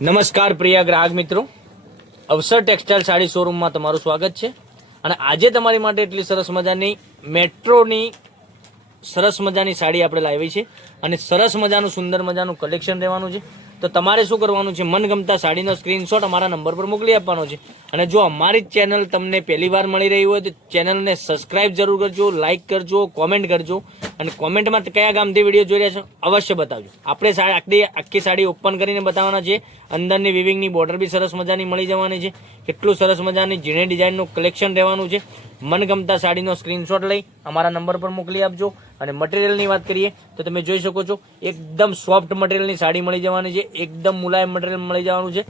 નમસ્કાર પ્રિય ગ્રાહક મિત્રો, અવસર ટેક્સટાઇલ સાડી શોરૂમમાં તમારું સ્વાગત છે. અને આજે તમારી માટે એટલી સરસ મજાની મેટ્રોની સરસ મજાની સાડી આપણે લાવી છે અને સરસ મજાનું સુંદર મજાનું કલેક્શન રહેવાનું છે. તો તમારે શું કરવાનું છે, મનગમતા સાડીનો સ્ક્રીનશોટ અમારા નંબર પર મોકલી આપવાનો છે. અને જો અમારી ચેનલ તમને પહેલી વાર મળી રહી હોય તો ચેનલને સબસ્ક્રાઇબ જરૂર કરજો, લાઇક કરજો, કોમેન્ટ કરજો અને કોમેન્ટમાં કયા ગામથી વિડીયો જોઈ રહ્યા છો અવશ્ય બતાવજો. આપણે આખી સાડી ઓપન કરીને બતાવવાના છે. અંદરની વિવિંગની બોર્ડર બી સરસ મજાની મળી જવાની છે. કેટલું સરસ મજાની ઝીણી ડિઝાઇનનું કલેક્શન રહેવાનું છે. મનગમતા સાડીનો સ્ક્રીનશોટ લઈ અમારા નંબર પર મોકલી આપજો. અને મટીરિયલની વાત કરીએ તો તમે જોઈ શકો છો, એકદમ સોફ્ટ મટીરિયલની સાડી મળી જવાની છે. એકદમ મુલાયમ મટીરિયલ મળી જવાનું છે.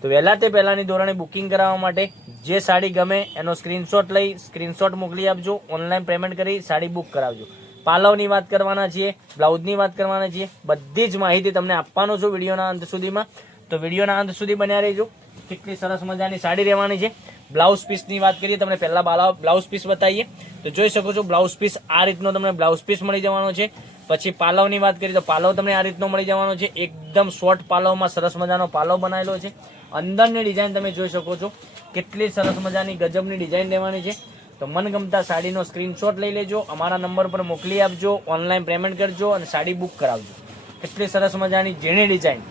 તો વહેલા તે પહેલાંની ધોરણે બુકિંગ કરાવવા માટે જે સાડી ગમે એનો સ્ક્રીનશોટ લઈ સ્ક્રીનશોટ મોકલી આપજો. ઓનલાઈન પેમેન્ટ કરી સાડી બુક કરાવજો. પાલવની વાત કરવાના છીએ, બ્લાઉઝની વાત કરવાના છીએ, બધી જ માહિતી તમને આપવાનો છું વિડીયોના અંત સુધીમાં. તો વિડીયોના અંત સુધી બન્યા રહેજો. કેટલી સરસ મજાની સાડી રહેવાની છે. બ્લાઉઝ પીસની વાત કરીએ, તમને પહેલાં બ્લાઉઝ પીસ બતાવીએ. તો જોઈ શકો છો, બ્લાઉઝ પીસ આ રીતનો તમને બ્લાઉઝ પીસ મળી જવાનો છે. પછી પાલવની વાત કરીએ તો પાલવ તમને આ રીતનો મળી જવાનો છે. એકદમ શોર્ટ પાલવમાં સરસ મજાનો પાલવ બનાવેલો છે. અંદરની ડિઝાઇન તમે જોઈ શકો છો, કેટલી સરસ મજાની ગજબની ડિઝાઇન રહેવાની છે. તો મનગમતા સાડીનો સ્ક્રીનશોટ લઈ લેજો, અમારા નંબર પર મોકલી આપજો, ઓનલાઈન પેમેન્ટ કરજો અને સાડી બુક કરાવજો. કેટલી સરસ મજાની ઝીણી ડિઝાઇન,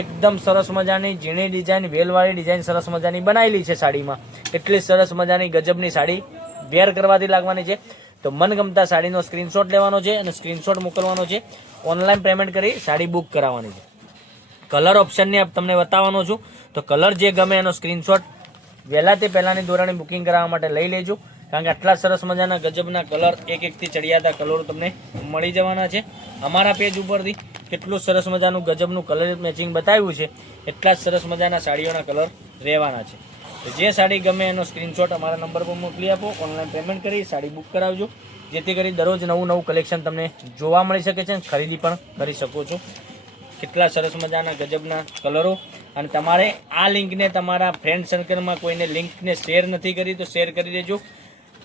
એકદમ સરસ મજાની ઝીણી ડિઝાઇન, વેલવાળી ડિઝાઇન સરસ મજાની બનાવેલી છે સાડીમાં. એટલી સરસ મજાની ગજબની સાડી વેર કરવાથી લાગવાની છે. તો મનગમતા સાડીનો સ્ક્રીનશોટ લેવાનો છે અને સ્ક્રીનશોટ મોકલવાનો છે. ઓનલાઈન પેમેન્ટ કરી સાડી બુક કરાવવાની છે. કલર ઓપ્શનની તમને બતાવવાનો છું. તો કલર જે ગમે એનો સ્ક્રીનશોટ વહેલા તે પહેલાંની ધોરણે બુકિંગ કરાવવા માટે લઈ લેજો. કારણ કે આટલા સરસ મજાના ગજબના કલર, એકથી ચડિયાતા કલરો તમને મળી જવાના છે. અમારા પેજ ઉપરથી કેટલું સરસ મજાનું ગજબનું કલર મેચિંગ બતાવ્યું છે. એટલા જ સરસ મજાના સાડીઓના કલર રહેવાના છે. તો જે સાડી ગમે એનો સ્ક્રીનશોટ અમારા નંબર પર મોકલી આપો, ઓનલાઈન પેમેન્ટ કરી સાડી બુક કરાવજો. જેથી કરી દરરોજ નવું કલેક્શન તમને જોવા મળી શકે છે, ખરીદી પણ કરી શકો છો. કેટલા સરસ મજાના ગજબના કલરો. અને તમારે આ લિંકને તમારા ફ્રેન્ડ સર્કલમાં કોઈને લિંકને શેર નથી કરી તો શેર કરી દેજો.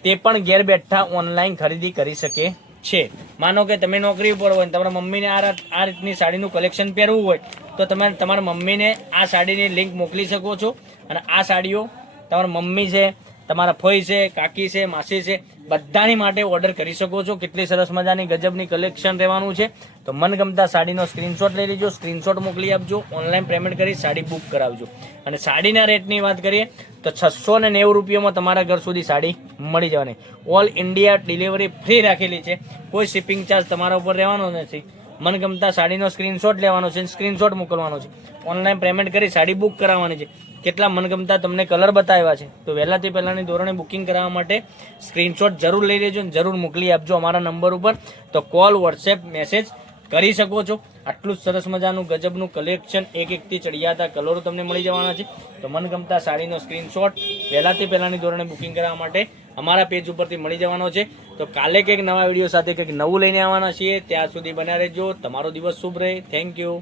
તે પણ ઘેર બેઠા ઓનલાઈન ખરીદી કરી શકે છે. માનો કે તમે નોકરી ઉપર હોય, તમારા મમ્મીને આ રીતની સાડીનું કલેક્શન પહેરવું હોય તો તમે તમારા મમ્મીને આ સાડીની લિંક મોકલી શકો છો. અને આ સાડીઓ તમારા મમ્મી છે, તમારા ફોઈ છે, કાકી છે, માસી છે, બધાની માટે ઓર્ડર કરી શકો છો. કેટલી સરસ મજાની ગજબની કલેક્શન રહેવાનું છે. તો મનગમતા સાડીનો સ્ક્રીનશોટ લઈ લેજો, સ્ક્રીનશોટ મોકલી આપજો, ઓનલાઈન પેમેન્ટ કરી સાડી બુક કરાવજો. અને સાડીના રેટની વાત કરીએ તો 690 રૂપિયામાં તમારા ઘર સુધી સાડી મળી જવાની. ઓલ ઇન્ડિયા ડિલિવરી ફ્રી રાખેલી છે. કોઈ શિપિંગ ચાર્જ તમારા ઉપર રહેવાનો નથી. મનગમતા સાડીનો સ્ક્રીનશોટ લેવાનો છે, સ્ક્રીનશોટ મોકલવાનો છે, ઓનલાઈન પેમેન્ટ કરી સાડી બુક કરાવવાની છે. કેટલા મનગમતા તમને કલર બતાવ્યા છે. તો વહેલાથી પહેલાંની ધોરણે બુકિંગ કરાવવા માટે સ્ક્રીનશોટ જરૂર લઈ લેજો અને જરૂર મોકલી આપજો અમારા નંબર ઉપર. તો કોલ, વોટ્સએપ, મેસેજ કરી શકો છો. આટલું જ સરસ મજાનું ગજબનું કલેક્શન, એકથી ચડિયાતા કલરો તમને મળી જવાના છે. તો મનગમતા સાડીનો સ્ક્રીનશોટ વહેલાથી પહેલાંની ધોરણે બુકિંગ કરાવવા માટે અમારા પેજ ઉપરથી મળી જવાનો છે. તો કાલે કંઈક નવા વિડીયો સાથે કંઈક નવું લઈને આવવાના છીએ. ત્યાં સુધી બન્યા રહેજો. તમારો દિવસ શુભ રહે. Thank you.